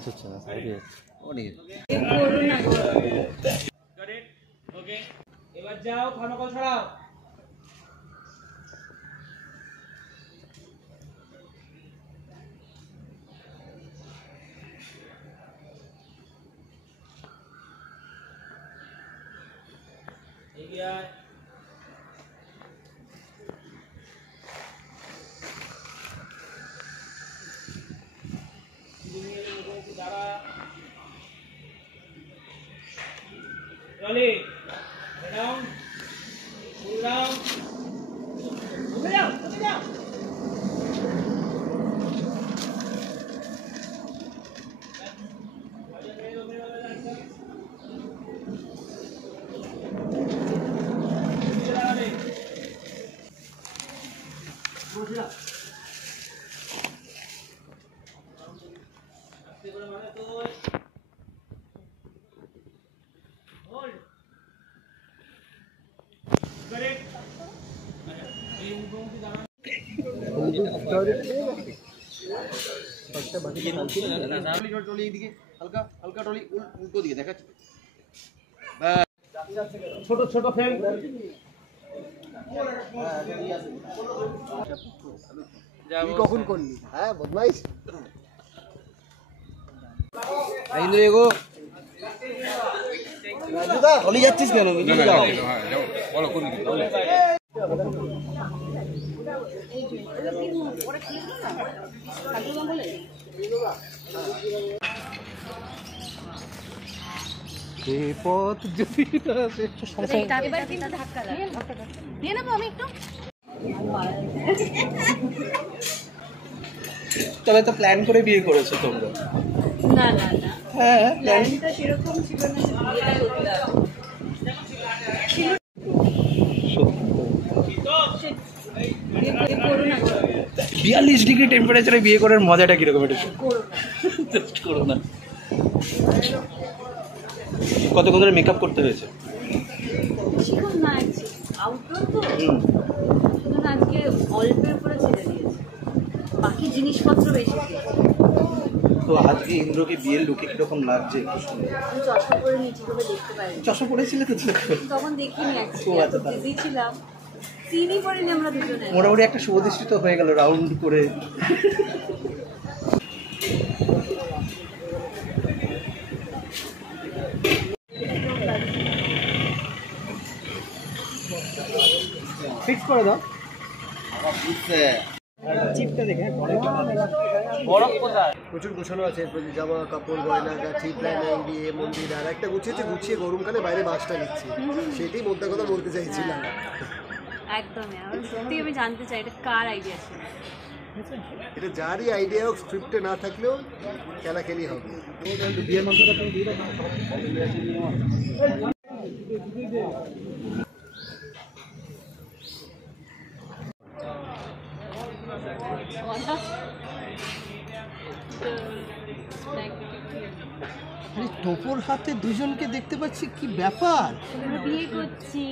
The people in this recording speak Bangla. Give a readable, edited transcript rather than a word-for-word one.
ম্যাচ হচ্ছে না, সাউদি হচ্ছে। ওকে, এবার যাও থার্মোকল ছড়াও। এগিয়ে আয়। দাঁড়া। রলি down, pull down, pull down, pull down. ছোট ছোট ফ্রেম কখন করলি? হ্যাঁ বদমাইশ। ইন্দ্র এগো চলে যাচ্ছিস কেন? বলো কোন পথ যদি তবে তো প্ল্যান করে বিয়ে করেছো তোমরা? না না না, হ্যাঁ প্ল্যানটা সেরকম ছিল না যে বিয়েটাই হতে হবে। 42 ডিগ্রি টেম্পারেচারে বিয়ে করার মজাটা কিরকম? এটা করো না। কতক্ষণ ধরে মেকআপ করতে হয়েছে? আজকে অল্পের উপরে ছেড়ে দিয়েছে, বাকি জিনিসপত্র বেশি। তো আজকে ইন্দ্রকে বিয়ের লুকে কিরকম লাগছে? আমি চশমা পরে নিয়েছি, তবে দেখতে পাইনি। চশমা পরেছিলে তো? তখন দেখিনি, বিজি ছিলাম, চিনি পরিনি আমরা দুজনে। মোটামুটি একটা শুভদৃষ্টি হয়ে গেল রাউন্ড করে। ফিক্স করে দাও। চিপটা দেখে বরফ কোথায়? প্রচুর গোছানো আছে, জামা কাপড় গয়না গাঠি প্ল্যানিং বিয়ে মন্দির আর একটা গুছিয়েছে, গুছিয়ে গরমকালে বাইরে বাসটা নিচ্ছি, সেটাই মোদ্দা কথা বলতে চাইছিলাম। একদমই, সত্যি আমি জানতে চাই এটা কার আইডিয়া ছিল? এটা যারই আইডিয়া হোক, স্ক্রিপ্টে না থাকলেও খেলাখেলি হবে। বিয়ের মন্ত্রটা তুমি দিয়ে দাও। টোপর হাতে দুজনকে দেখতে পাচ্ছি, কি ব্যাপার? বিয়ে করছি।